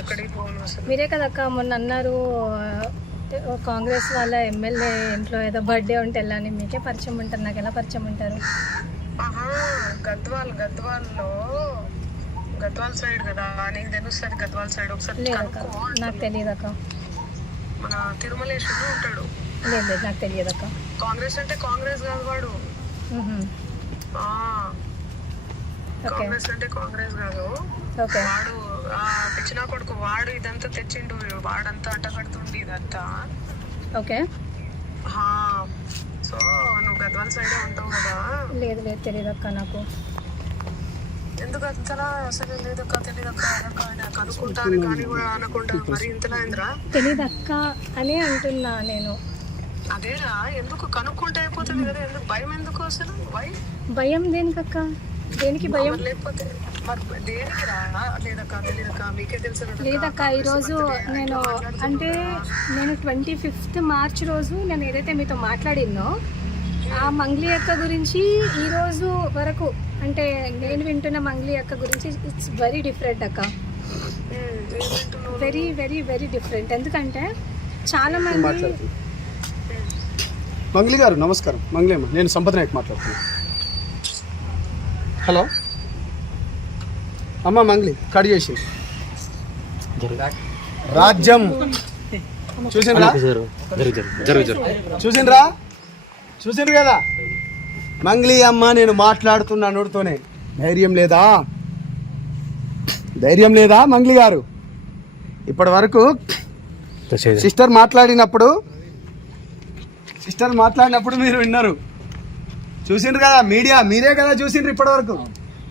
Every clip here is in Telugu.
ఎక్కడికి పోను అసలు. మీరే కదక్క మొన్న అన్నారు కాంగ్రెస్ వాళ్ళ ఎమ్మెల్యే ఇంట్లో ఏదో బర్త్డే ఉంటే వెళ్ళాని. మీకే పరిచయం ఉంటారు, నాకు ఎలా పరిచయం ఉంటారు? గద్వాల్ సైడ్ కదా, నీకు తెలుస్తుంది. గద్వాల్ సైడ్ ఒకసారి లేదక్క, నాకు తెలియదు అక్క. మన తిరుమలేశ్వరుడు ఉంటాడు. లేదు నాకు తెలియదు అక్క. కాంగ్రెస్ అంటే కాంగ్రెస్ కాదు వాడు. కాంగ్రెస్ అంటే కాంగ్రెస్ కాదు వాడు. పిచ్చినా కొడుకు వాడు. ఇదంతా తెచ్చిండు వాడంతా అడ్డగడుతుండి ఇదంతా. ఓకే. సో నువ్వు గద్వాల్ సైడే ఉంటావు కదా? లేదు తెలియదు అక్క నాకు. ఎందుకు అంతలా అసలు? లేదక్క తెలియదక్క కనుక్కుంటాను కానీ కూడా అనకుండా మరి ఇంతలా ఏంద్రా? తెలియదు అక్క అని అంటున్నా నేను. అదేరా, ఎందుకు కనుక్కుంటే అయిపోతుంది కదా, ఎందుకు భయం? ఎందుకు అసలు భయం? దేనికక్క? దేనికి భయం? లేకపోతే మరి దేనికి రా? లేదక్క తెలియదక్క, మీకే తెలుసు కదా. లేదక్క, ఈరోజు నేను 25th మార్చ్ రోజు నేను ఏదైతే మీతో మాట్లాడినో ఆ మంగ్లీ అక్క గురించి ఈరోజు వరకు అంటే నేను వింటున్న మంగ్లీ అక్క గురించి ఇట్స్ వెరీ డిఫరెంట్ అక్క. Very very very different. ఎందుకంటే చాలా మంది. మంగ్లీ గారు నమస్కారం. మంగ్లీ అమ్మ, నేను సంపద నాయక్ మాట్లాడుతున్నాను. హలో అమ్మ, మంగ్లీ కట్ చేసి రాజ్యం చూసిండ్రు కదా మంగ్లీ అమ్మ, నేను మాట్లాడుతున్నా నోటితోనే. ధైర్యం లేదా మంగ్లీ గారు? ఇప్పటి వరకు సిస్టర్ మాట్లాడినప్పుడు మీరు విన్నారు, చూసిండ్రు కదా. మీడియా మీరే కదా చూసిండ్రు ఇప్పటి వరకు.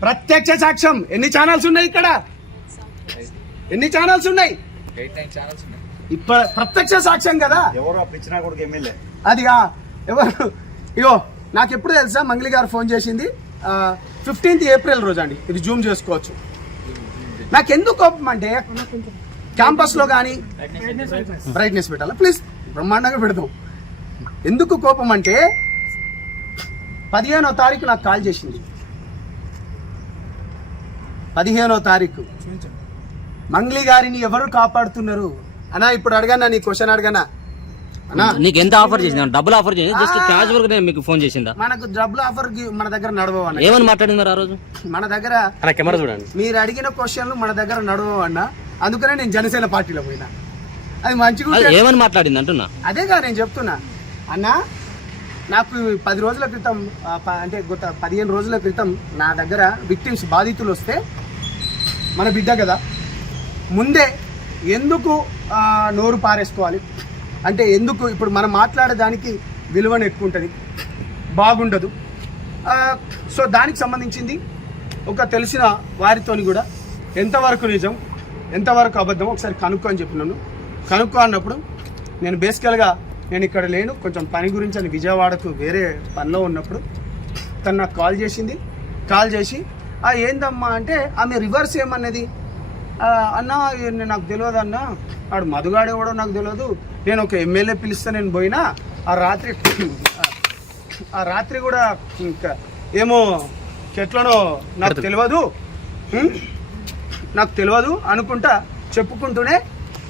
ప్రత్యక్ష సాక్ష్యం. ఎన్ని ఛానల్స్ ఉన్నాయి ఇక్కడ? ఎన్ని ఛానల్స్ ఉన్నాయి? ప్రత్యక్ష సాక్ష్యం కదా. అదిగా ఎవరు? ఇగో నాకు ఎప్పుడు తెలుసా మంగ్లీ గారు ఫోన్ చేసింది 15th ఏప్రిల్ రోజు అండి. ఇది జూమ్ చేసుకోవచ్చు. నాకు ఎందుకు కోపం అంటే క్యాంపస్లో కానీ బ్రైట్నెస్ పెట్టాలా ప్లీజ్, బ్రహ్మాండంగా పెడతాం. ఎందుకు కోపం అంటే 15వ తారీఖు నాకు కాల్ చేసింది. 15వ తారీఖు మంగ్లీ గారిని ఎవరు కాపాడుతున్నారు అన్నా? ఇప్పుడు అడగనా, నీ క్వశ్చన్ అడగనా అన్నా? నీకు ఎంత ఆఫర్ చేసింది? డబ్బులు ఆఫర్ చేసి జస్ట్ క్యాజువల్ గా మీకు ఫోన్ చేసిందా? మనకు డబ్బులు ఆఫర్ మన దగ్గర నడవన్నా. ఏమని మాట్లాడినారు ఆ రోజు? మన దగ్గర మీరు అడిగిన క్వశ్చన్లు మన దగ్గర నడవన్నా. అందుకనే నేను జనసేన పార్టీలో పోయినా. అది మంచిగా ఏమని మాట్లాడింది అంటున్నా. అదేగా నేను చెప్తున్నా అన్నా. నాకు 10 రోజుల క్రితం అంటే గత 15 రోజుల క్రితం నా దగ్గర విక్టిమ్స్ బాధితులు వస్తే, మన బిడ్డ కదా, ముందే ఎందుకు నోరు పారేసుకోవాలి అంటే, ఎందుకు ఇప్పుడు మనం మాట్లాడేదానికి విలువను ఎక్కువ ఉంటుంది, బాగుండదు. సో దానికి సంబంధించింది ఒక తెలిసిన వారితోని కూడా ఎంతవరకు నిజం ఎంతవరకు అబద్ధం ఒకసారి కనుక్కో అని చెప్పినాను. కనుక్కో అన్నప్పుడు నేను బేసికల్గా నేను ఇక్కడ లేను, కొంచెం పని గురించి అని విజయవాడకు వేరే పనిలో ఉన్నప్పుడు తను నాకు కాల్ చేసింది. కాల్ చేసి ఏందమ్మా అంటే ఆమె రివర్స్ ఏమన్నది, అన్న నాకు తెలియదు అన్న, వాడు మధుగాడు ఎవడో నాకు తెలియదు, నేను ఒక ఎమ్మెల్యే పిలిస్తే నేను పోయినా, ఆ రాత్రి కూడా ఇంకా ఏమో చెట్లనో నాకు తెలియదు అనుకుంటా చెప్పుకుంటూనే